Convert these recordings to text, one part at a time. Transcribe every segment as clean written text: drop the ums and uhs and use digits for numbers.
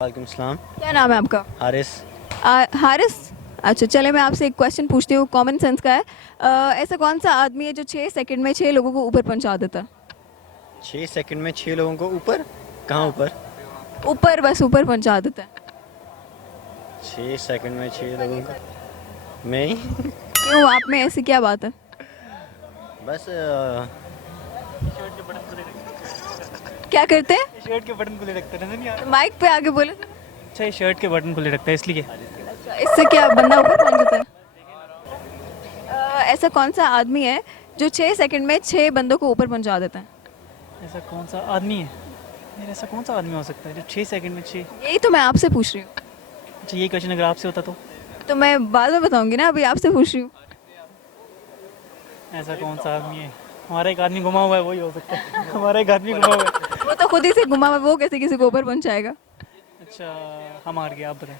वालेकुम सलाम। क्या नाम है आपका? हारिस। हारिस। अच्छा, चले मैं आपसे एक क्वेश्चन पूछती हूँ, कॉमन सेंस का है। ऐसा कौन सा आदमी है जो 6 सेकंड में 6 लोगों को ऊपर पहुंचा देता है? 6 सेकंड में 6 लोगों को ऊपर? कहाँ ऊपर? ऊपर, बस ऊपर पहुंचा देता है। 6 सेकंड में 6 लोगों को मैं ही क्यों, आप में ऐसी क्या बात है? बस क्या करते हैं? शर्ट के बटन खुले रखते हैं नहीं यार। माइक पे आगे बोले। अच्छा, ये शर्ट के बटन खुले रखता है इसलिए। अच्छा, इससे क्या बंदा ऊपर पहुंच जाता है? ऐसा कौन सा आदमी है जो 6 सेकंड में 6 बंदों को ऊपर पहुंचा देता है? ऐसा कौन सा आदमी है यार? ऐसा कौन सा आदमी हो सकता है जो 6 सेकंड में 6? यही तो मैं आपसे पूछ रही हूँ। अच्छा, ये क्वेश्चन अगर आपसे होता तो मैं बाद में बताऊंगी ना, अभी आपसे पूछ रही हूँ। ऐसा कौन सा आदमी है? हमारा एक आदमी घुमा हुआ है, वही हो सकता है। हमारा एक आदमी घुमा हुआ है। वो तो खुद ही से घुमा हुआ है, वो कैसे किसी को ऊपर पहुंचाएगा? अच्छा, हम हार गए, आप बताएं।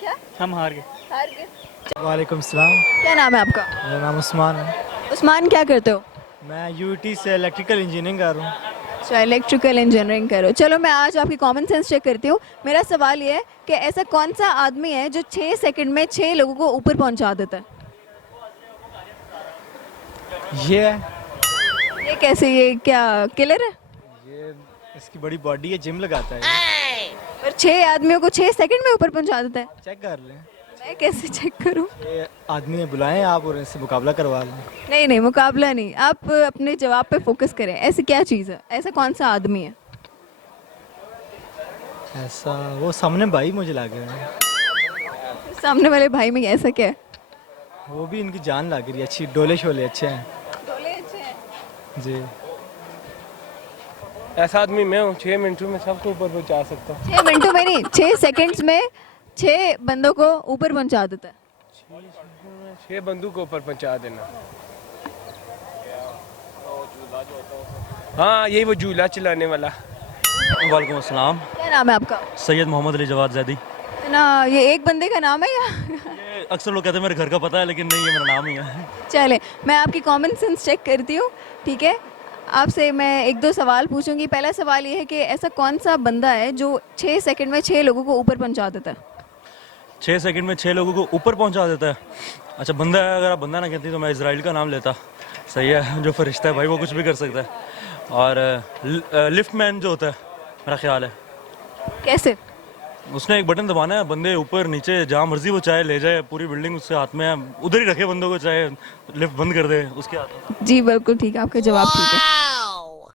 क्या? हम हार गए। हार गए। वालेकुम सलाम। क्या नाम है आपका? मेरा नाम उस्मान है। उस्मान, क्या करते हो? मैं यूटी से इलेक्ट्रिकल इंजीनियरिंग कर रहा हूँ। अच्छा, इलेक्ट्रिकल इंजीनियरिंग करो। चलो मैं आज आपकी कॉमन सेंस चेक करती हूँ। मेरा सवाल ये है कि ऐसा कौन सा आदमी है जो 6 सेकंड में 6 लोगों को ऊपर पहुंचा देता है? ये है, ये कैसे, ये क्या किलर है? ये इसकी बड़ी बॉडी है, जिम लगाता है। पर 6 आदमियों को 6 सेकंड में ऊपर पहुंचा देता है? चेक कर लें। मैं कैसे चेक करूँ? ये आदमी है, बुलाएं आप और इससे मुकाबला करवा लें। नहीं नहीं, मुकाबला नहीं, आप अपने जवाब पे फोकस करें। ऐसी क्या चीज़ है, ऐसा कौन सा आदमी है? ऐसा वो सामने भाई मुझे लग रहा है, सामने वाले भाई में ऐसा क्या है? वो भी इनकी जान लग रही है अच्छी, डोले शोले अच्छे हैं जी। ऐसा आदमी मैं हूँ, 6 मिनटों में सबको ऊपर पहुँचा सकता हूँ। 6 मिनटों में नहीं, 6 सेकंड्स में 6 बंदों को ऊपर पहुंचा देता है। 6 बंदूक को ऊपर पहुँचा देना। हाँ, यही वो झूला चलाने वाला। वालेकुम अस्सलाम। क्या नाम है आपका? सैयद मोहम्मद अली जवाद जैदी। ना, ये एक बंदे का नाम है या? ये अक्सर लोग कहते हैं मेरे घर का पता है, लेकिन नहीं, ये मेरा नाम ही है। चले, मैं आपकी कॉमन सेंस चेक करती हूँ, ठीक है? आपसे मैं एक दो सवाल पूछूंगी। पहला सवाल ये है कि ऐसा कौन सा बंदा है जो 6 सेकंड में 6 लोगों को ऊपर पहुंचा देता है? 6 सेकंड में 6 लोगों को ऊपर पहुंचा देता है। अच्छा, बंदा है, अगर आप बंदा ना कहती तो मैं इजराइल का नाम लेता। सही है, जो फरिश्ता है भाई वो कुछ भी कर सकता है। और लिफ्ट मैन जो होता है, मेरा ख्याल है कैसे? उसने एक बटन दबाना है, बंदे ऊपर नीचे जहाँ मर्जी वो चाहे ले जाए, पूरी बिल्डिंग उसके हाथ में है, उधर ही रखे बंदों को, चाहे लिफ्ट बंद कर दे उसके हाथ में। जी बिल्कुल ठीक है, आपका जवाब ठीक है।